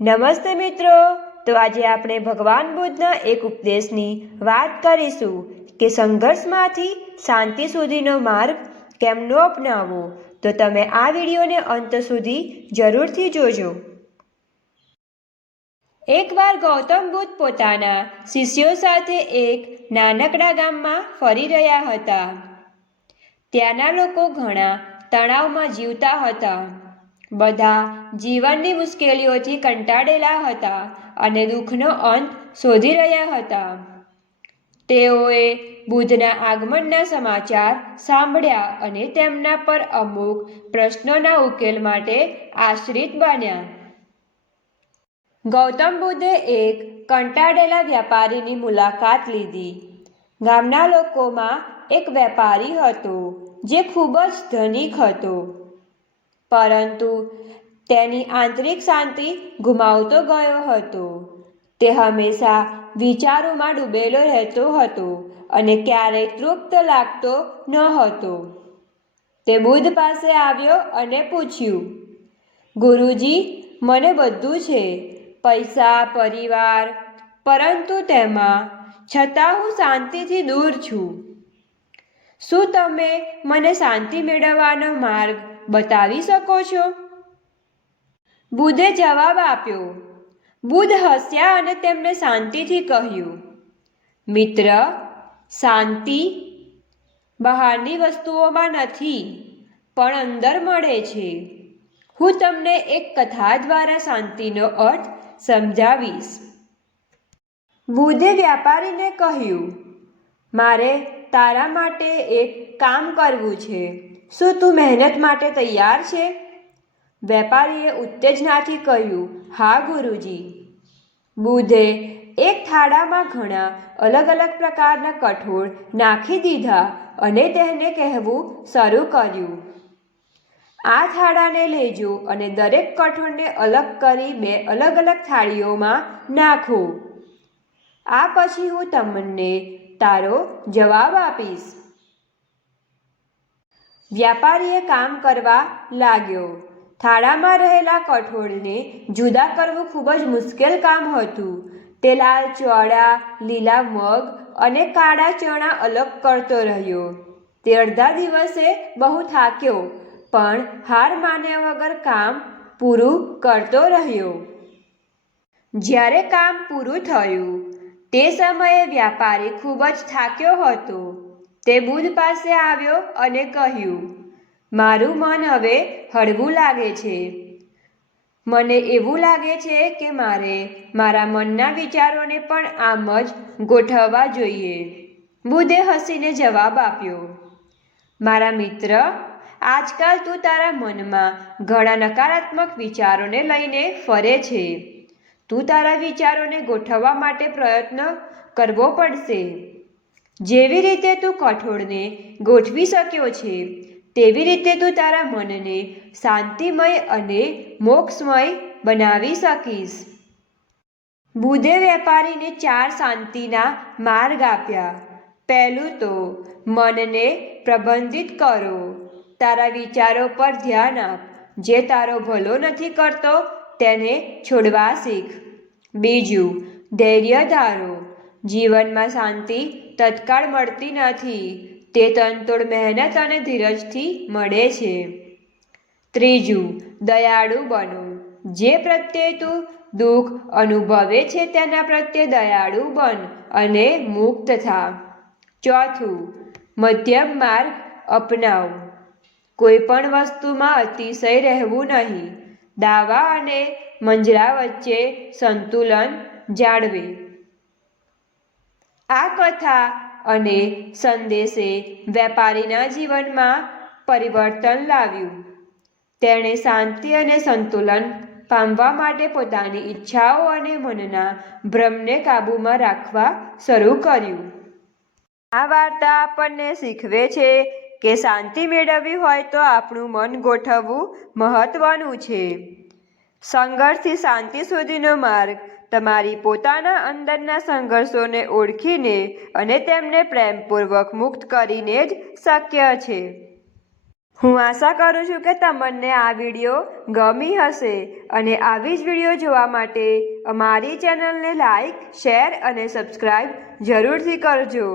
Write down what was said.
નમસ્તે મિત્રો, તો આજે આપણે ભગવાન બુદ્ધના એક ઉપદેશની વાત કરીશું કે સંઘર્ષમાંથી શાંતિ સુધીનો માર્ગ કેમનો અપનાવવો. તો તમે આ વિડીયોને અંત સુધી જરૂરથી જોજો. એકવાર ગૌતમ બુદ્ધ પોતાના શિષ્યો સાથે એક નાનકડા ગામમાં ફરી રહ્યા હતા. ત્યાંના લોકો ઘણા તણાવમાં જીવતા હતા. બધા જીવનની મુશ્કેલીઓથી કંટાળેલા હતા અને દુઃખનો અંત શોધી રહ્યા હતા. તેઓએ બુદ્ધના આગમનના સમાચાર સાંભળ્યા અને તેમના પર અમુક પ્રશ્નોના ઉકેલ માટે આશ્રિત બન્યા. ગૌતમ બુદ્ધે એક કંટાળેલા વ્યાપારીની મુલાકાત લીધી. ગામના લોકોમાં એક વેપારી હતો જે ખૂબ જ ધનિક હતો, પરંતુ તેની આંતરિક શાંતિ ગુમાવતો ગયો હતો. તે હંમેશા વિચારોમાં ડૂબેલો રહેતો હતો અને ક્યારેય તૃપ્ત લાગતો ન હતો. તે બુદ્ધ પાસે આવ્યો અને પૂછ્યું, ગુરુજી, મને બધું છે, પૈસા, પરિવાર, પરંતુ તેમાં છતાં હું શાંતિથી દૂર છું. શું તમે મને શાંતિ મેળવવાનો માર્ગ બતાવી શકો છો? બુદ્ધે જવાબ આપ્યો. બુદ્ધ હસ્યા અને તેમને શાંતિથી કહ્યું, મિત્ર, શાંતિ બહારની વસ્તુઓમાં નથી, પણ અંદર મળે છે. હું તમને એક કથા દ્વારા શાંતિનો અર્થ સમજાવીશ. બુદ્ધે વ્યાપારીને કહ્યું, મારે તારા માટે એક કામ કરવું છે. શું તું મહેનત માટે તૈયાર છે? વેપારીએ ઉત્તેજનાથી કહ્યું, હા ગુરુજી. બુદ્ધે એક થાળામાં ઘણા અલગ અલગ પ્રકારના કઠોળ નાખી દીધા અને તેને કહેવું શરૂ કર્યું, આ થાળાને લેજો અને દરેક કઠોળને અલગ કરી બે અલગ અલગ થાળીઓમાં નાખો. આ પછી હું તમને તારો જવાબ આપીશ. વ્યાપારીએ કામ કરવા લાગ્યો. થાળામાં રહેલા કઠોળને જુદા કરવું ખૂબ જ મુશ્કેલ કામ હતું. તે લાલ ચોળા, લીલા મગ અને કાળા ચણા અલગ કરતો રહ્યો. તે અડધા દિવસે બહુ થાક્યો, પણ હાર માન્યા વગર કામ પૂરું કરતો રહ્યો. જ્યારે કામ પૂરું થયું તે સમયે વ્યાપારી ખૂબ જ થાક્યો હતો. તે બુદ્ધ પાસે આવ્યો અને કહ્યું, મારું મન હવે હળવું લાગે છે. મને એવું લાગે છે કે મારે મારા મનના વિચારોને પણ આમ જ ગોઠવવા જોઈએ. બુદ્ધે હસીને જવાબ આપ્યો, મારા મિત્ર, આજકાલ તું તારા મનમાં ઘણા નકારાત્મક વિચારોને લઈને ફરે છે. તું તારા વિચારોને ગોઠવવા માટે પ્રયત્ન કરવો પડશે. જેવી રીતે તું કઠોળને ગોઠવી શક્યો છે, તેવી રીતે તું તારા મનને શાંતિમય અને મોક્ષમય બનાવી શકીશ. બુદ્ધે વેપારીને 4 શાંતિના માર્ગ આપ્યા. પહેલું તો મનને પ્રબંધિત કરો. તારા વિચારો પર ધ્યાન આપ. જે તારો ભલો નથી કરતો તેને છોડવા શીખ. બીજું, ધૈર્ય ધારો. જીવનમાં શાંતિ તત્કાળ મળતી નથી, તે તનતોડ મહેનત અને ધીરજથી મળે છે. ત્રીજું, દયાળુ બનો. જે પ્રત્યે તું દુઃખ અનુભવે છે તેના પ્રત્યે દયાળુ બન અને મુક્ત થા. ચોથું, મધ્યમ માર્ગ અપનાવ. કોઈ પણ વસ્તુમાં અતિશય રહેવું નહીં. દાવા અને મંજરા વચ્ચે સંતુલન જાળવે. આ કથા અને સંદેશે વેપારીના જીવનમાં પરિવર્તન લાવ્યું. તેણે શાંતિ અને સંતુલન પામવા માટે પોતાની ઈચ્છાઓ અને મનના ભ્રમને કાબૂમાં રાખવા શરૂ કર્યું. આ વાર્તા આપણને શીખવે છે કે શાંતિ મેળવવી હોય તો આપણું મન ગોઠવવું મહત્વનું છે. સંઘર્ષથી શાંતિ સુધીનો માર્ગ તમારી પોતાના અંદરના સંઘર્ષોને ઓળખીને અને તેમને પ્રેમપૂર્વક મુક્ત કરીને જ શક્ય છે. હું આશા કરું છું કે તમને આ વિડીયો ગમી હશે અને આવી જ વિડીયો જોવા માટે અમારી ચેનલને લાઈક, શેર અને સબસ્ક્રાઈબ જરૂરથી કરજો.